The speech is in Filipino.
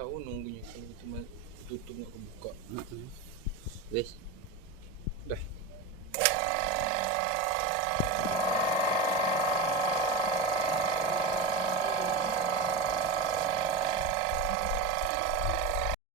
tahu nunggunya kalau cuma tutup nggak kebuka. Wes. Dah.